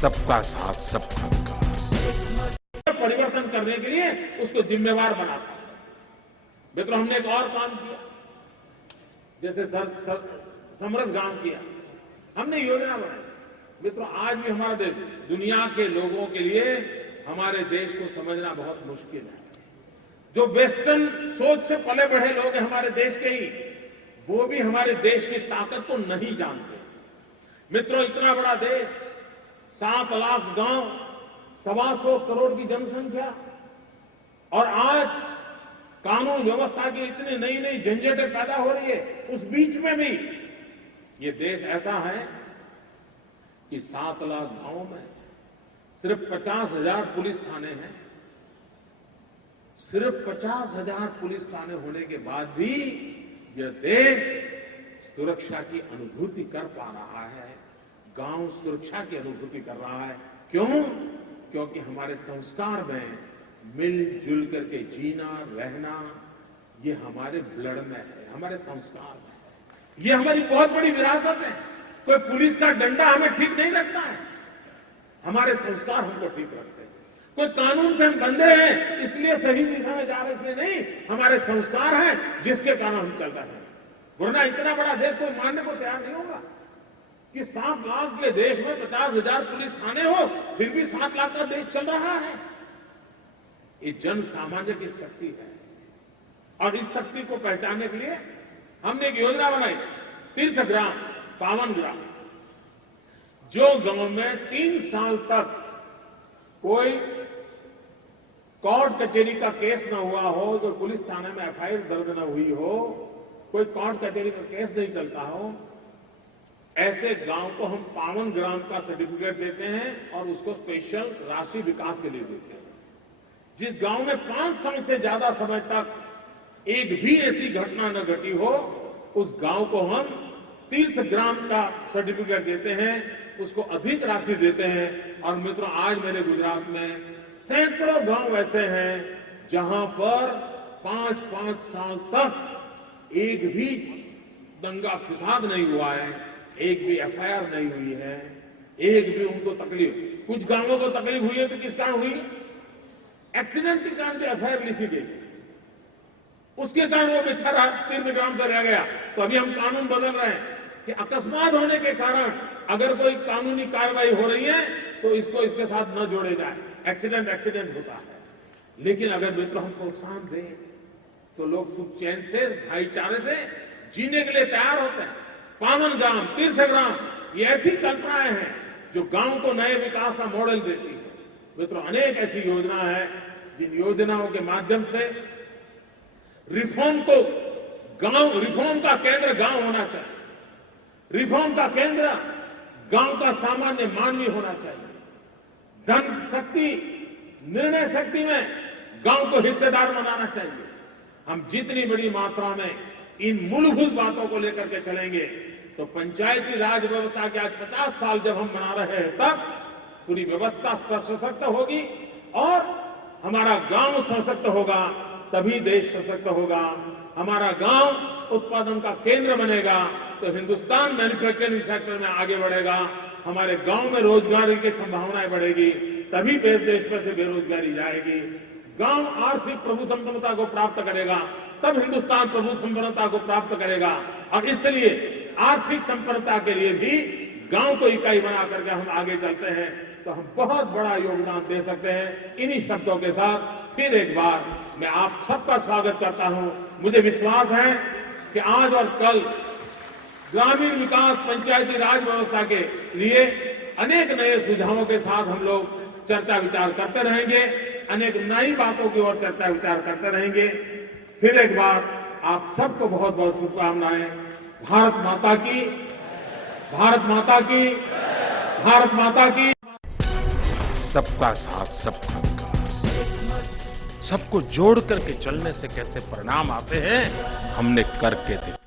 सबका साथ सबका विकास। परिवर्तन करने के लिए उसको जिम्मेवार बनाता है। मित्रों, हमने एक और काम किया, जैसे समरस गांव किया, हमने योजना बनाई। मित्रों, आज भी हमारा देश, दुनिया के लोगों के लिए हमारे देश को समझना बहुत मुश्किल है। जो वेस्टर्न सोच से पले बढ़े लोग हैं हमारे देश के ही, वो भी हमारे देश की ताकत को नहीं जानते। मित्रों, इतना बड़ा देश, 7 लाख गांव, 125 करोड़ की जनसंख्या, और आज कानून व्यवस्था की इतनी नई नई झंझटें पैदा हो रही है, उस बीच में भी ये देश ऐसा है कि 7 लाख गांवों में सिर्फ 50,000 पुलिस थाने हैं। सिर्फ 50,000 पुलिस थाने होने के बाद भी यह देश सुरक्षा की अनुभूति कर पा रहा है, गांव सुरक्षा की अनुभूति कर रहा है। क्यों? क्योंकि हमारे संस्कार में मिलजुल करके जीना, रहना, ये हमारे ब्लड में है, हमारे संस्कार में है। ये हमारी बहुत बड़ी विरासत है। कोई पुलिस का डंडा हमें ठीक नहीं रखता है, हमारे संस्कार हमको ठीक रखते हैं। कोई कानून से हम बंधे हैं इसलिए सही दिशा में जा रहे इसलिए नहीं, हमारे संस्कार हैं जिसके कारण हम चल रहे हैं। वरना इतना बड़ा देश कोई मानने को तैयार नहीं होगा कि 7 लाख के देश में 50,000 पुलिस थाने हो, फिर भी 7 लाख का देश चल रहा है। ये जन सामान्य की शक्ति है, और इस शक्ति को पहचानने के लिए हमने एक योजना बनाई, तीर्थ ग्राम, पावन ग्राम। जो गांव में 3 साल तक कोई कोर्ट कचहरी का केस न हुआ हो, कोई पुलिस थाने में एफआईआर दर्ज न हुई हो, कोई कोर्ट कचहरी का केस नहीं चलता हो, ऐसे गांव को हम पावन ग्राम का सर्टिफिकेट देते हैं और उसको स्पेशल राशि विकास के लिए देते हैं। जिस गांव में 5 साल से ज्यादा समय तक एक भी ऐसी घटना न घटी हो, उस गांव को हम तीर्थ ग्राम का सर्टिफिकेट देते हैं, उसको अधिक राशि देते हैं। और मित्रों, आज मेरे गुजरात में सैकड़ों गांव ऐसे हैं जहां पर 5-5 साल तक एक भी दंगा फिसाद नहीं हुआ है, एक भी एफआईआर नहीं हुई है, एक भी उनको तकलीफ। कुछ गांवों को तकलीफ हुई है तो किस कारण हुई? एक्सीडेंट के कारण जो एफआईआर लिखी गई, उसके कारण वो बेचारा तीर्थ ग्राम से रह गया। तो अभी हम कानून बदल रहे हैं कि अकस्मात होने के कारण अगर कोई कानूनी कार्रवाई हो रही है तो इसको इसके साथ न जोड़े जाए। एक्सीडेंट होता है, लेकिन अगर मित्रों हम प्रोत्साहन दें तो लोग सुख चैन से, भाईचारे से जीने के लिए तैयार होते हैं। पावन ग्राम, तीर्थ ग्राम, ये ऐसी कल्पनाएं हैं जो गांव को नए विकास का मॉडल देती है। मित्रों, अनेक ऐसी योजना है जिन योजनाओं के माध्यम से रिफॉर्म का केंद्र गांव होना चाहिए। रिफॉर्म का केंद्र गांव का सामान्य मानवी होना चाहिए। धन शक्ति, निर्णय शक्ति में गांव को हिस्सेदार बनाना चाहिए। हम जितनी बड़ी मात्रा में इन मूलभूत बातों को लेकर के चलेंगे तो पंचायती राज व्यवस्था के आज 50 साल जब हम मना रहे हैं, तब पूरी व्यवस्था सशक्त होगी और हमारा गांव सशक्त होगा, तभी देश सशक्त होगा। हमारा गांव उत्पादन का केंद्र बनेगा तो हिंदुस्तान मैन्युफैक्चरिंग सेक्टर में आगे बढ़ेगा। हमारे गांव में रोजगारी की संभावनाएं बढ़ेगी, तभी देश में से बेरोजगारी जाएगी। गांव आर्थिक प्रभु संपन्नता को प्राप्त करेगा, तब हिंदुस्तान प्रभु संपन्नता को प्राप्त करेगा। और इसलिए आर्थिक संपन्नता के लिए भी गांव को इकाई बना करके हम आगे चलते हैं तो हम बहुत बड़ा योगदान दे सकते हैं। इन्हीं शब्दों के साथ फिर एक बार मैं आप सबका स्वागत करता हूं। मुझे विश्वास है कि आज और कल ग्रामीण विकास, पंचायती राज व्यवस्था के लिए अनेक नए सुझावों के साथ हम लोग चर्चा विचार करते रहेंगे, अनेक नई बातों की ओर चर्चा विचार करते रहेंगे। फिर एक बार आप सबको बहुत बहुत शुभकामनाएं। भारत माता की, भारत माता की, भारत माता की। सबका साथ सबका विकास। सबको जोड़ करके चलने से कैसे परिणाम आते हैं, हमने करके दिखाया।